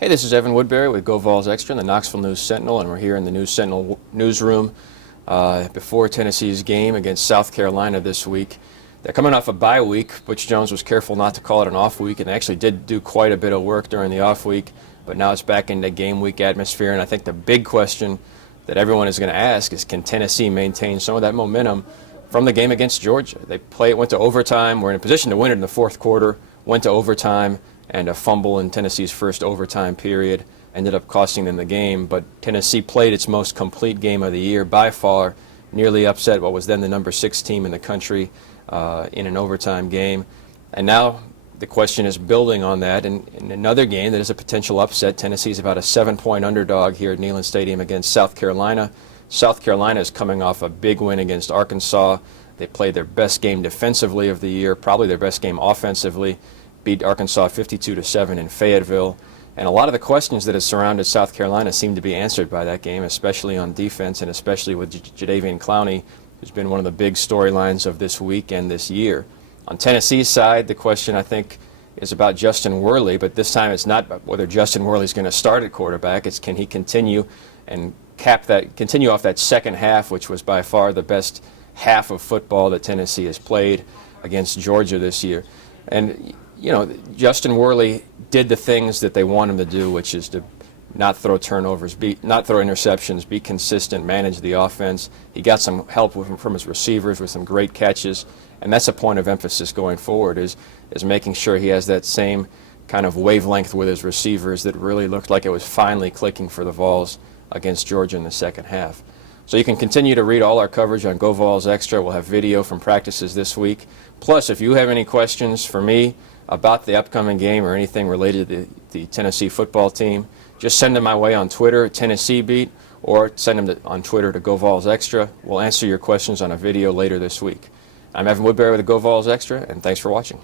Hey, this is Evan Woodbury with Go Vols Extra in the Knoxville News Sentinel, and we're here in the News Sentinel newsroom before Tennessee's game against South Carolina this week. They're coming off a bye week. Butch Jones was careful not to call it an off week, and they actually did do quite a bit of work during the off week, but now it's back into game week atmosphere, and I think the big question that everyone is going to ask is, can Tennessee maintain some of that momentum from the game against Georgia? It went to overtime, were in a position to win it in the fourth quarter, went to overtime, and a fumble in Tennessee's first overtime period ended up costing them the game. But Tennessee played its most complete game of the year by far, nearly upset what was then the number 6 team in the country in an overtime game. And now the question is building on that. And in another game that is a potential upset, Tennessee's about a 7-point underdog here at Neyland Stadium against South Carolina. South Carolina is coming off a big win against Arkansas. They played their best game defensively of the year, probably their best game offensively. Beat Arkansas 52-7 in Fayetteville. And a lot of the questions that have surrounded South Carolina seem to be answered by that game, especially on defense and especially with Jadeveon Clowney, who's been one of the big storylines of this week and this year. On Tennessee's side, the question, I think, is about Justin Worley, but this time it's not whether Justin Worley's going to start at quarterback. It's can he continue and continue off that second half, which was by far the best half of football that Tennessee has played against Georgia this year. And you know, Justin Worley did the things that they want him to do, which is to not throw turnovers, not throw interceptions, be consistent, manage the offense. He got some help from his receivers with some great catches, and that's a point of emphasis going forward, is making sure he has that same kind of wavelength with his receivers that really looked like it was finally clicking for the Vols against Georgia in the second half. So you can continue to read all our coverage on Go Vols Extra. We'll have video from practices this week. Plus, if you have any questions for me about the upcoming game or anything related to the Tennessee football team, just send them my way on Twitter at Tennessee Beat, or send them on Twitter to Go Vols Extra. We'll answer your questions on a video later this week. I'm Evan Woodbury with the Go Vols Extra, and thanks for watching.